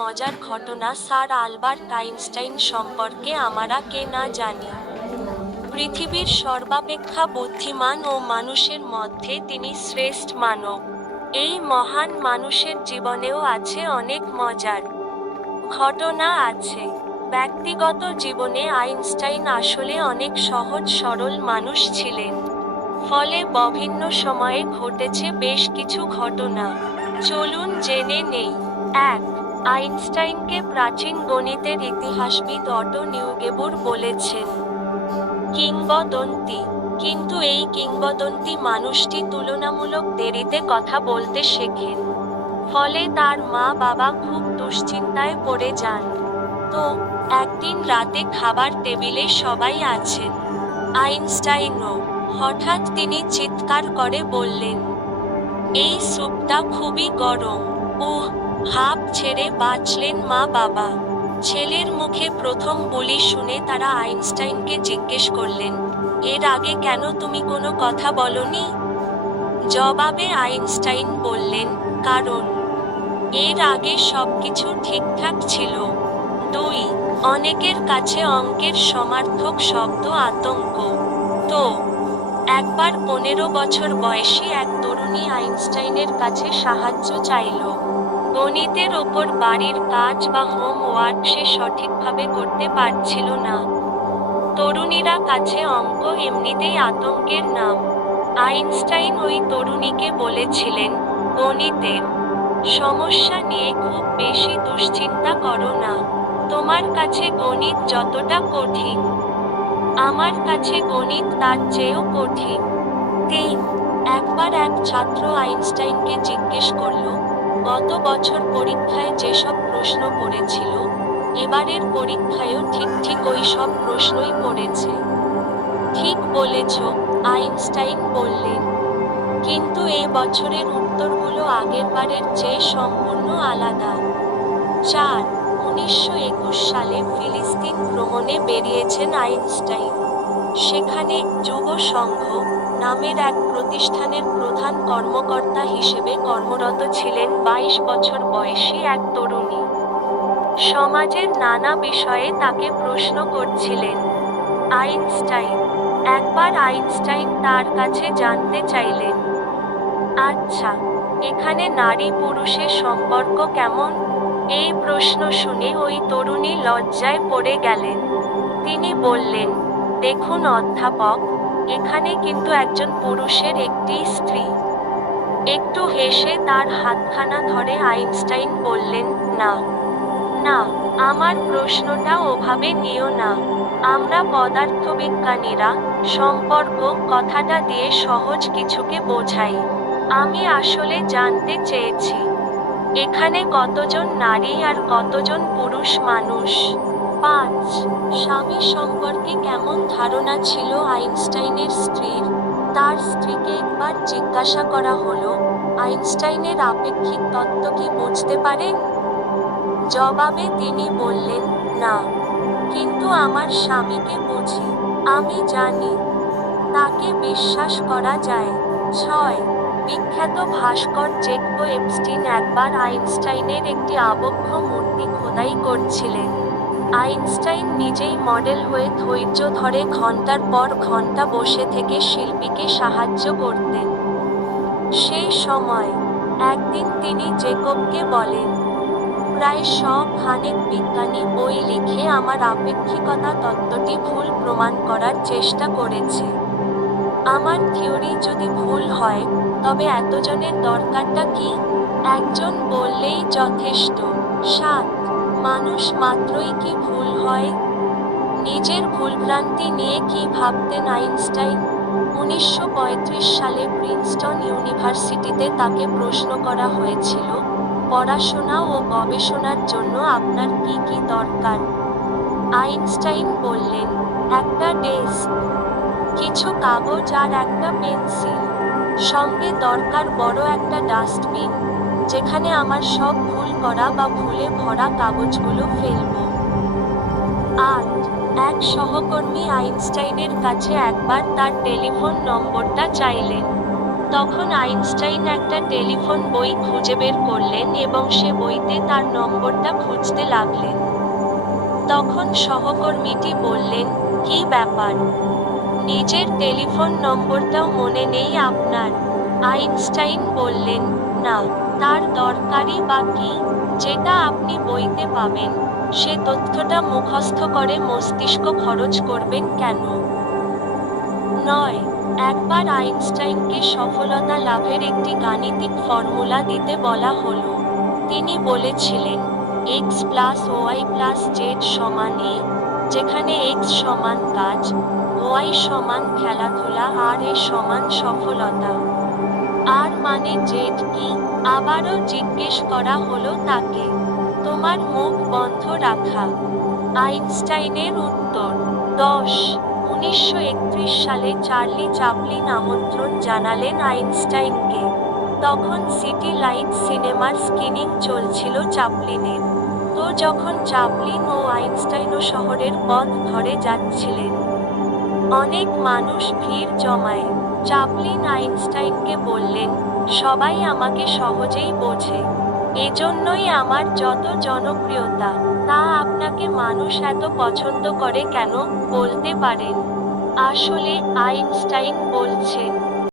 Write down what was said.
মজার ঘটনা sir Albert Einstein সম্পর্কে আমরা কে না জানি। পৃথিবীর সর্বাপেক্ষা বুদ্ধিমান ও মানুষের মধ্যে তিনি শ্রেষ্ঠ মানব। এই মহান মানুষের জীবনেও আছে অনেক মজার ঘটনা আছে। ব্যক্তিগত জীবনে আইনস্টাইন আসলে অনেক সহজ সরল মানুষ ছিলেন। ফলে বিভিন্ন সময়ে ঘটেছে বেশ কিছু ঘটনা। চলুন জেনে নেই। এক আইনস্টাইনকে প্রাচীন গণিতের ইতিহাসবিদ অটো নিউগেবুর বলেছেন, কিংবদন্তি কিন্তু এই কিংবদন্তি মানুষটি তুলনামূলক দেরিতে কথা বলতে শেখেন, ফলে তার মা বাবা খুব দুশ্চিন্তায় পড়ে যান। তো, একদিন রাতে খাবার টেবিলে সবাই আছেন, আইনস্টাইনও। হঠাৎ তিনি চিৎকার করে বললেন, এই স্যুপটা খুবই গরম, উহ হাফ ছেড়ে বাঁচলেন মা বাবা। ছেলের মুখে প্রথম বলি শুনে তারা আইনস্টাইনকে জিজ্ঞেস করলেন, এর আগে কেন তুমি কোনো কথা বলনি? জবাবে আইনস্টাইন বললেন, কারণ এর আগে সবকিছু ঠিকঠাক ছিল। দুই, অনেকের কাছে অঙ্কের সমার্থক শব্দ আতঙ্ক। তো, একবার পনেরো বছর বয়সী এক তরুণী আইনস্টাইনের কাছে সাহায্য চাইল। গণিতের ওপর বাড়ির কাজ বা হোমওয়ার্ক সে সঠিকভাবে করতে পারছিল না। তরুণীরা কাছে অঙ্ক এমনিতেই আতঙ্কের নাম। আইনস্টাইন ওই তরুণীকে বলেছিলেন, গণিতের সমস্যা নিয়ে খুব বেশি দুশ্চিন্তা করো না। তোমার কাছে গণিত যতটা কঠিন, আমার কাছে গণিত তার চেয়েও কঠিন। তিন, একবার এক ছাত্র আইনস্টাইনকে জিজ্ঞেস করল গত বছর পরীক্ষায় যেসব প্রশ্ন পড়েছিল, এবারের পরীক্ষায়ও ঠিক ঠিক ওই সব প্রশ্নই পড়েছে। ঠিক বলেছ, আইনস্টাইন বললেন কিন্তু এ বছরের উত্তরগুলো আগেরবারের চেয়ে সম্পূর্ণ আলাদা। চার, উনিশশো একুশ সালে ফিলিস্তিন ভ্রমণে বেরিয়েছেন আইনস্টাইন। সেখানে যুব সংঘ নামের এক প্রতিষ্ঠানের প্রধান কর্মকর্তা হিসেবে কর্মরত ছিলেন বাইশ বছর বয়সী এক তরুণী। সমাজের নানা বিষয়ে তাকে প্রশ্ন করছিলেন। আইনস্টাইন। একবার আইনস্টাইন তার কাছে জানতে চাইলেন আচ্ছা এখানে নারী পুরুষের সম্পর্ক কেমন? এই প্রশ্ন শুনে ওই তরুণী লজ্জায় পড়ে গেলেন। তিনি বললেন, দেখুন অধ্যাপক এখানে কিন্তু একজন পুরুষের একটি স্ত্রী। একটু হেসে তার হাতখানা ধরে আইনস্টাইন বললেন, না না, আমার প্রশ্নটা ওভাবে নিও না। আমরা পদার্থবিজ্ঞানীরা সম্পর্ক, কথাটা দিয়ে সহজ কিছুকে বোঝাই। আমি আসলে জানতে চেয়েছি, এখানে কতজন নারী আর কতজন পুরুষ মানুষ? পাঁচ, স্বামী সম্পর্কে কেমন ধারণা ছিল আইনস্টাইনের স্ত্রীর? তার স্ত্রীকে একবার জিজ্ঞাসা করা হলো, আইনস্টাইনের আপেক্ষিক তত্ত্ব কি বুঝতে পারেন জবাবে তিনি বললেন, না, কিন্তু আমার স্বামীকে বুঝি, আমি জানি। তাকে বিশ্বাস করা যায়। ছয়, বিখ্যাত ভাস্কর জেকবো এপস্টিন একবার আইনস্টাইনের একটি আবক্ষ মূর্তি খোদাই করছিলেন। আইনস্টাইন নিজেই মডেল হয়ে ধৈর্য ধরে ঘণ্টার পর ঘণ্টা বসে থেকে শিল্পীকে সাহায্য করতেন। সেই সময় একদিন তিনি জেকবকে বলেন, প্রায় সব খানেক বিজ্ঞানী বই লিখে আমার আপেক্ষিকতা তত্ত্বটি ভুল প্রমাণ করার চেষ্টা করেছে। আমার থিওরি যদি ভুল হয়, তবে এতজনের দরকারটা কি? একজন বললেই যথেষ্ট। সাত মানুষ মাত্রই কি ভুল হয়? নিজের ভুলভ্রান্তি নিয়ে কি ভাবতেন আইনস্টাইন? উনিশশো পঁয়ত্রিশ সালে প্রিন্সটন ইউনিভার্সিটিতে তাকে প্রশ্ন করা হয়েছিল, পড়াশোনা ও গবেষণার জন্য আপনার কি কি দরকার? আইনস্টাইন বললেন, একটা ডেস্ক, কিছু কাগজ আর একটা পেন্সিল, সঙ্গে দরকার বড় একটা ডাস্টবিন, যেখানে আমার সব ভুল করা বা ভুলে ভরা কাগজগুলো ফেলব। আট এক সহকর্মী আইনস্টাইনের কাছে একবার তার টেলিফোন নম্বরটা চাইলেন। তখন আইনস্টাইন একটা টেলিফোন বই খুঁজে বের করলেন এবং সে বইতে তার নম্বরটা খুঁজতে লাগলেন। তখন সহকর্মীটি বললেন, কি ব্যাপার? নিজের টেলিফোন নম্বরটাও মনে নেই আপনার। আইনস্টাইন বললেন না তার দরকারই বা কি? যেটা আপনি বইতে পাবেন, সে তথ্যটা মুখস্থ করে মস্তিষ্ক খরচ করবেন কেন? নয়, একবার আইনস্টাইনকে সফলতা লাভের একটি গাণিতিক ফর্মুলা দিতে বলা হলো। তিনি বলেছিলেন X plus Y plus Z সমান এ যেখানে এক্স সমান কাজ ওয়াই সমান খেলাধুলা, আর এ সমান সফলতা। আর মানে জেড কি? আবারও জিজ্ঞেস করা হলো তাকে। তোমার মুখ বন্ধ রাখা। আইনস্টাইনের উত্তর, দশ। উনিশশো সালে চার্লি চাপলিন আমন্ত্রণ জানালেন আইনস্টাইনকে। তখন সিটি লাইট সিনেমার স্ক্রিনিং চলছিল চাপলিনের। তো যখন চাপলিন ও আইনস্টাইনও শহরের পথ ধরে যাচ্ছিলেন, অনেক মানুষ ভিড় জমায়। চাপলিন আইনস্টাইনকে বললেন, সবাই আমাকে সহজেই বোঝে। এজন্যই আমার যত জনপ্রিয়তা, তা আপনাকে মানুষ এত পছন্দ করে কেন বলতে পারেন? আসলে আইনস্টাইন বলছেন